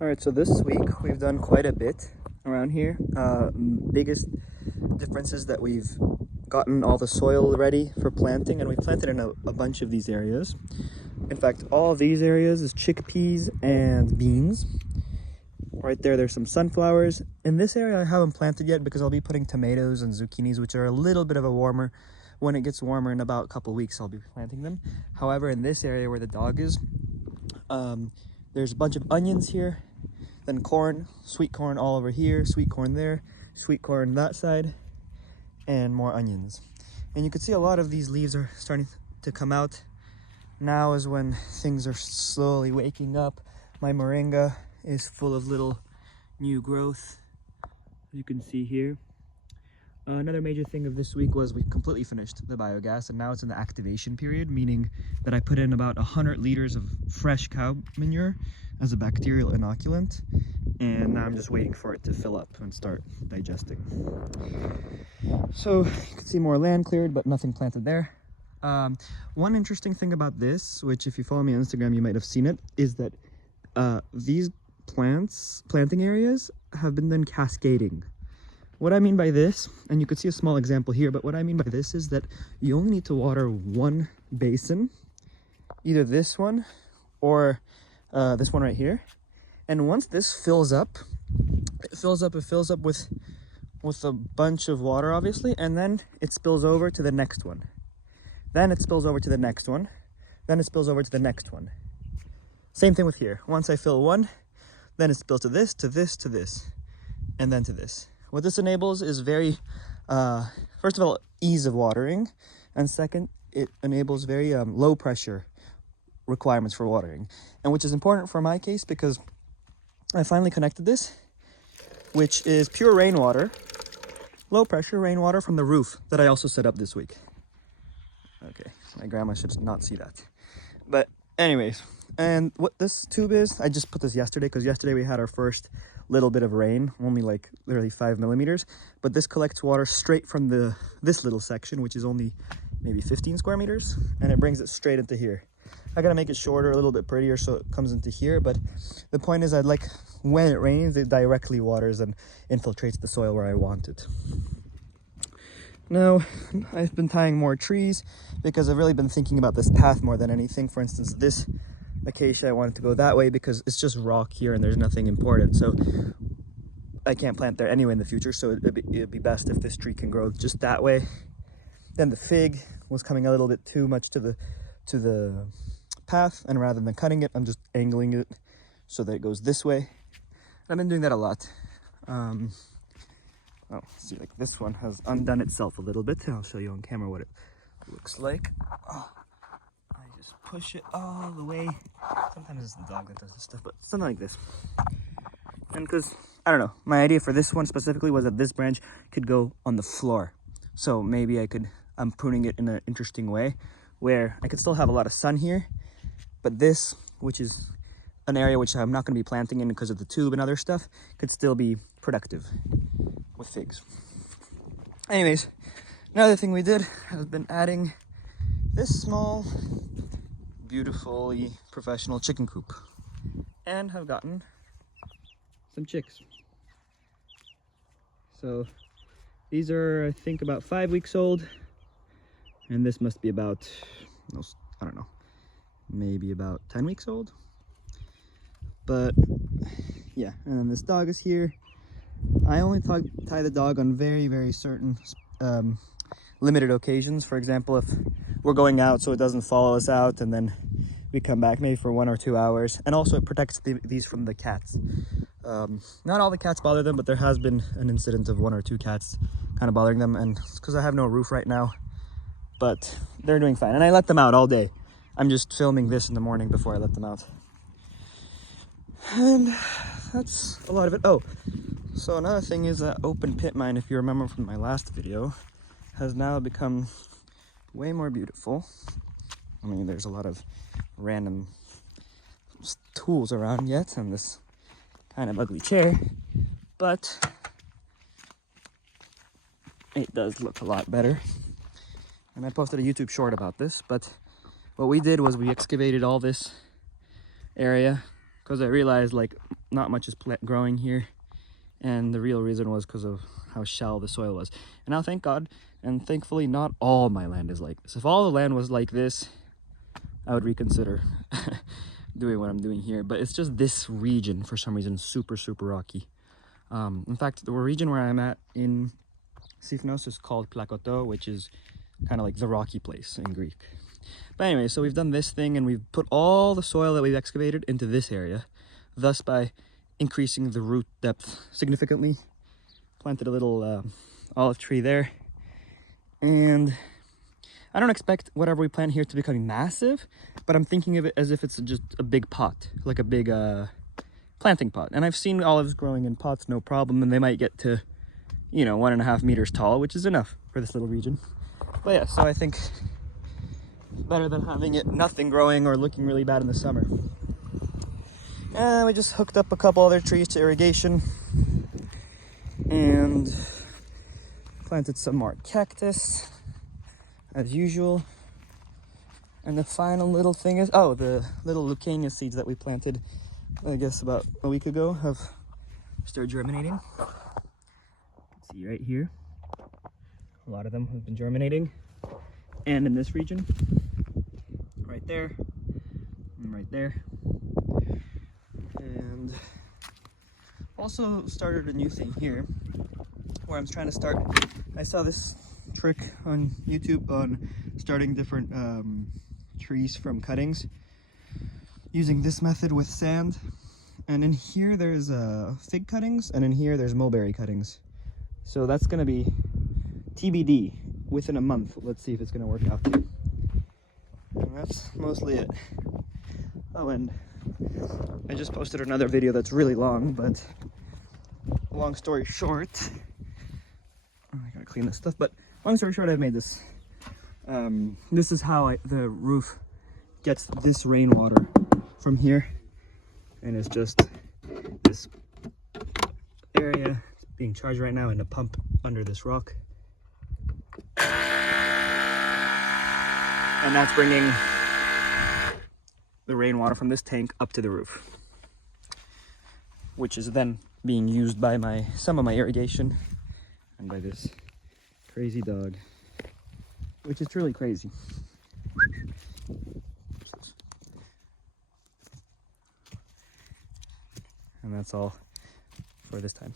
All right, so this week we've done quite a bit around here. Biggest difference is that we've gotten all the soil ready for planting, and we've planted in a bunch of these areas. In fact, all of these areas is chickpeas and beans. Right there, there's some sunflowers. In this area, I haven't planted yet because I'll be putting tomatoes and zucchinis, which are a little bit of a warmer. When it gets warmer in about a couple weeks, I'll be planting them. However, in this area where the dog is, there's a bunch of onions here, then corn, sweet corn all over here, sweet corn there, sweet corn that side, and more onions. And you can see a lot of these leaves are starting to come out. Now is when things are slowly waking up. My moringa is full of little new growth, you can see here. Another major thing of this week was we completely finished the biogas, and now it's in the activation period, meaning that I put in about 100 liters of fresh cow manure as a bacterial inoculant, and now I'm just waiting for it to fill up and start digesting. So you can see more land cleared, but nothing planted there. One interesting thing about this, which if you follow me on Instagram you might have seen it, is that these planting areas have been then cascading. What I mean by this, and you could see a small example here, but what I mean by this is that you only need to water one basin, either this one or this one right here. And once this fills up, it fills up with a bunch of water, obviously, and then it spills over to the next one. Then it spills over to the next one. Then it spills over to the next one. Same thing with here. Once I fill one, then it spills to this, to this, to this, and then to this. What this enables is very, first of all, ease of watering, and second, it enables very low pressure requirements for watering, and which is important for my case because I finally connected this, which is pure rainwater, low pressure rainwater from the roof that I also set up this week. Okay, my grandma should not see that. But anyways, and what this tube is, I just put this yesterday because yesterday we had our first little bit of rain, only like literally 5 millimeters, but this collects water straight from this little section, which is only maybe 15 square meters, and it brings it straight into here. I gotta make it shorter, a little bit prettier, so it comes into here, but the point is I'd like when it rains it directly waters and infiltrates the soil where I want it. Now I've been tying more trees because I've really been thinking about this path more than anything. For instance, this acacia, I wanted to go that way because it's just rock here and there's nothing important, so I can't plant there anyway in the future, so it'd be best if this tree can grow just that way. Then the fig was coming a little bit too much to the path, and rather than cutting it, I'm just angling it so that it goes this way. I've been doing that a lot. Oh, see, like this one has undone itself a little bit. I'll show you on camera what it looks like. Oh, I just push it all the way. Sometimes it's the dog that does this stuff, but something like this. And because, I don't know, my idea for this one specifically was that this branch could go on the floor. So maybe I'm pruning it in an interesting way where I could still have a lot of sun here, but this, which is an area which I'm not going to be planting in because of the tube and other stuff, could still be productive with figs. Anyways, another thing we did has been adding this small, beautifully professional chicken coop, and have gotten some chicks. So these are, I think, about 5 weeks old, and this must be about, I don't know, maybe about 10 weeks old. But yeah, and then this dog is here. I only tie the dog on very, very certain limited occasions. For example, if we're going out so it doesn't follow us out and then we come back maybe for 1 or 2 hours. And also it protects these from the cats. Not all the cats bother them, but there has been an incident of 1 or 2 cats kind of bothering them, and it's because I have no roof right now, but they're doing fine. And I let them out all day. I'm just filming this in the morning before I let them out. And that's a lot of it. Oh, so another thing is that open pit mine, if you remember from my last video, has now become way more beautiful. I mean, there's a lot of random tools around yet and this kind of ugly chair, but it does look a lot better. And I posted a YouTube short about this, but what we did was we excavated all this area because I realized like not much is growing here. And the real reason was because of how shallow the soil was. And now, thank God, and thankfully, not all my land is like this. If all the land was like this, I would reconsider doing what I'm doing here. But it's just this region, for some reason, super, super rocky. In fact, the region where I'm at in Sifnos is called Plakoto, which is kind of like the rocky place in Greek. But anyway, so we've done this thing and we've put all the soil that we've excavated into this area, thus by increasing the root depth significantly. Planted a little olive tree there, and I don't expect whatever we plant here to become massive, but I'm thinking of it as if it's just a big pot, like a big planting pot. And I've seen olives growing in pots, no problem, and they might get to, you know, 1.5 meters tall, which is enough for this little region. But yeah, so I think better than having it nothing growing or looking really bad in the summer. And we just hooked up a couple other trees to irrigation and planted some more cactus as usual. And the final little thing is, oh, the little Lucania seeds that we planted, I guess about a week ago, have started germinating. You can see right here, a lot of them have been germinating. And in this region, right there, and right there. And also started a new thing here, where I'm trying to start, I saw this trick on YouTube on starting different trees from cuttings using this method with sand. And in here there's fig cuttings, and in here there's mulberry cuttings. So that's gonna be TBD within a month. Let's see if it's gonna work out. And that's mostly it. Oh, and I just posted another video that's really long, but long story short, oh, I gotta clean this stuff, but long story short, I've made this. This is how the roof gets this rainwater from here, and it's just this area being charged right now in a pump under this rock. And that's bringing the rainwater from this tank up to the roof, which is then being used by some of my irrigation and by this crazy dog, which is truly crazy. And that's all for this time.